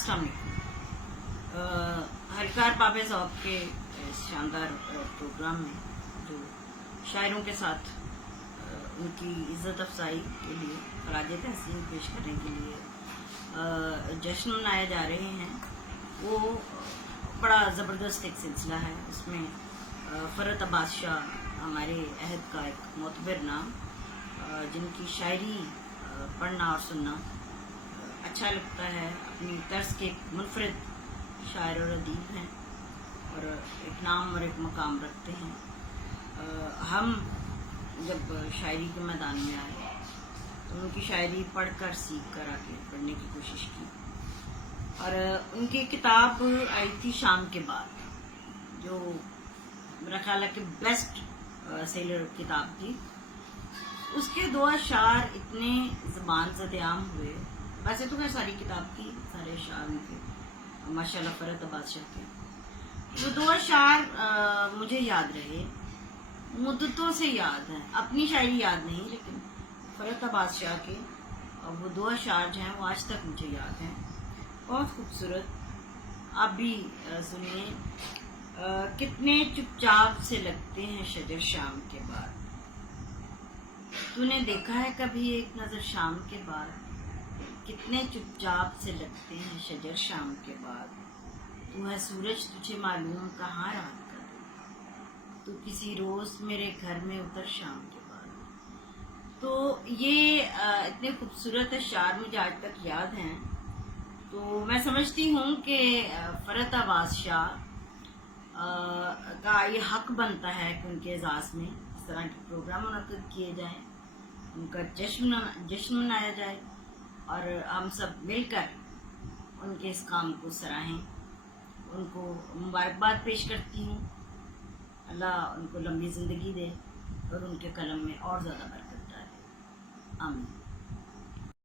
अस्सलाम वालेकुम। हलकार पाबे ज़ौक़ के इस शानदार प्रोग्राम में जो शायरों के साथ उनकी इज़्ज़त अफजाई के लिए खराज तहसीन पेश करने के लिए जश्न मनाए जा रहे हैं, वो बड़ा ज़बरदस्त एक सिलसिला है। उसमें फ़रत अब्बास शाह हमारे अहद का एक मोतबर नाम, जिनकी शायरी पढ़ना और सुनना अच्छा लगता है। अपनी तर्ज के एक मुनफरिद शायर और अदीब हैं और एक नाम और एक मकाम रखते हैं। हम जब शायरी के मैदान में आए तो उनकी शायरी पढ़कर सीख कर आके पढ़ने की कोशिश की, और उनकी किताब आई थी शाम के बाद, जो मेरा ख्याल है कि बेस्ट सेलर किताब थी। उसके दो अशार इतने ज़बान ज़द-ए-आम हुए। वैसे तो खैर सारी किताब की सारे अशार उनके माशाल्लाह फ़रत अब्बास शाह के, वो दो अशार मुझे याद रहे, मुद्दतों से याद हैं। अपनी शायरी याद नहीं, लेकिन फ़रत अब्बास शाह के वो दो अशार जो हैं वो आज तक मुझे याद हैं। बहुत खूबसूरत। आप भी सुनिए। कितने चुपचाप से लगते हैं शजर शाम के बाद, तूने देखा है कभी एक नज़र शाम के बाद, कितने चुपचाप से लगते हैं शजर शाम के बाद, तू है सूरज तुझे मालूम कहाँ रात का दिन, तू किसी रोज मेरे घर में उतर शाम के बाद। तो ये इतने खूबसूरत अशार मुझे आज तक याद हैं। तो मैं समझती हूँ कि फ़रत अब्बास शाह का ये हक बनता है कि उनके एजाज़ में इस तरह के प्रोग्राम मुनक़्क़िद किए जाएँ, उनका जश्न मनाया जाए और हम सब मिलकर उनके इस काम को सराहें। उनको मुबारकबाद पेश करती हूँ। अल्लाह उनको लंबी ज़िंदगी दे और उनके कलम में और ज़्यादा बरकत डाले। आमीन।